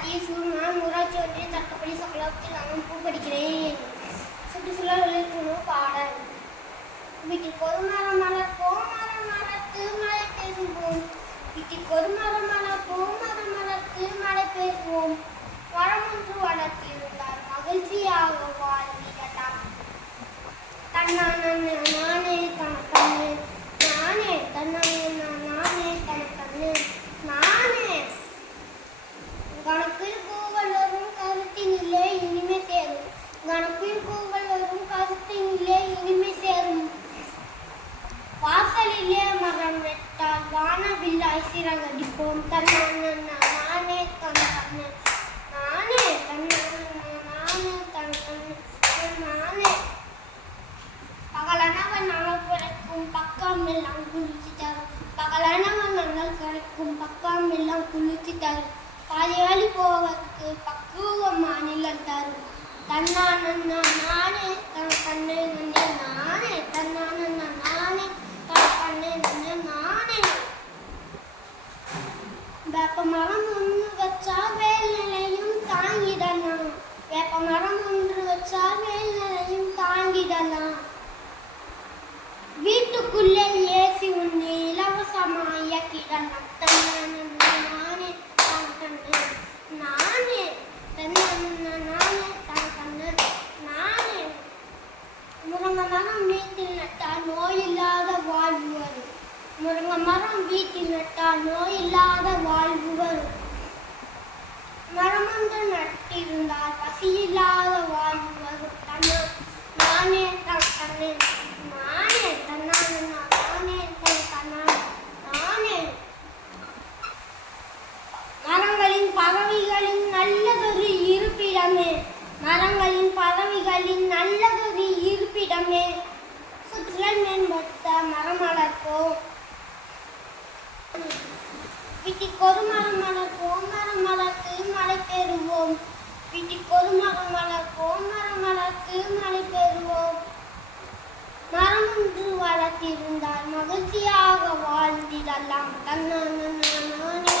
சதீஷ். நான் ஊராட்சி ஒன்றிய தக்கப்பள்ளி சகலத்தில் அமைப்பு படிக்கிறேன். சுற்றுச்சூழல் விழிப்புணர்வு பாடல். வீட்டுக்கு ஒரு மரம் வளர்ப்போம், மரம் வளர்த்து மழை பெறுவோம். வீட்டுக்கு ஒரு மரம் வளர்ப்போம், மரம் வளர்த்து மழை பெறுவோம். மரம் ஒன்று வளர்த்திருந்தால் மகிழ்ச்சியாக வாழ்ந்திடலாம். தன்னானே நானே தனக்கண்ணு, நானே தன்னானே நானே தனக்கண்ணு, நானே. கணக்கில் கூவல் வரும் கருத்தினிலே இனிமே சேரும். கணக்கில் கூவல் வரும் கருத்தினிலே இனிமே சேரும். வாசலிலே மரம் வெட்டால் வானவில்லாய் சிறகடிப்போம். தன்னானே நானே தனக்கண்ணு, நானே தன்னானே நானே தனக்கண்ணு, நானே. பகலனவன் நாள் கிடைக்கும் பக்கம் எல்லாம் குளிர்ச்சி தரும். பகலனவன் நாள் கிடைக்கும் பக்கம் எல்லாம் குளிர்ச்சி தரும். பாதி வழி போவதற்கு பக்குவமா நிலம் தரும். தன்னானே நானே தனக்கண்ணு நன்னே, நானே தன்னானே நானே தனக்கண்ணு நன்னே, நானே. வேப்ப மரம் ஒன்று வச்சா வேல் நிலையும் தாங்கிடலாம். வேப்ப மரம் ஒன்று வச்சா வேல் நிலையும் தாங்கிடலாம். வீட்டுக்குள்ளே ஏசி உன்னை இலவசமாக இயக்கிடலாம். தன்னானே நானே தனக்கண்ணு, நானே தன்னானே நானே தனக்கண்ணு, நானே. முருங்கை மரம் வீட்டில் நட்டால் நோயில்லாத வாழ்வு வரும். முருங்கை மரம் வீட்டில் நட்டால் நோயில்லாத வாழ்வு வரும். மரம் ஒன்று நட்டிருந்தால் பசியில்லாத வாழ்வு வரும். நானே தனக்கண்ணு, நானே தன்னானே நானே தனக்கண்ணு, நானே. மரங்களின் பறவைகளின் நல்லதொரு இருப்பிடமே, மரங்களின் பறவைகளின் நல்லதொரு இருப்பிடமே. சுற்றுச்சூழல் மேம்படுத்த மரம் வளர்ப்போம். வீட்டுக்கு ஒரு மரம் வளர்ப்போம், மரம் வளர்த்து மழை பெறுவோம். வீட்டுக்கு ஒரு மரம் வளர்ப்போம், மரம் வளர்த்து மழை பெறுவோம். மரம் ஒன்று வளர்த்திருந்தால் மகிழ்ச்சியாக வாழ்ந்திடலாம். தன்னானே நானே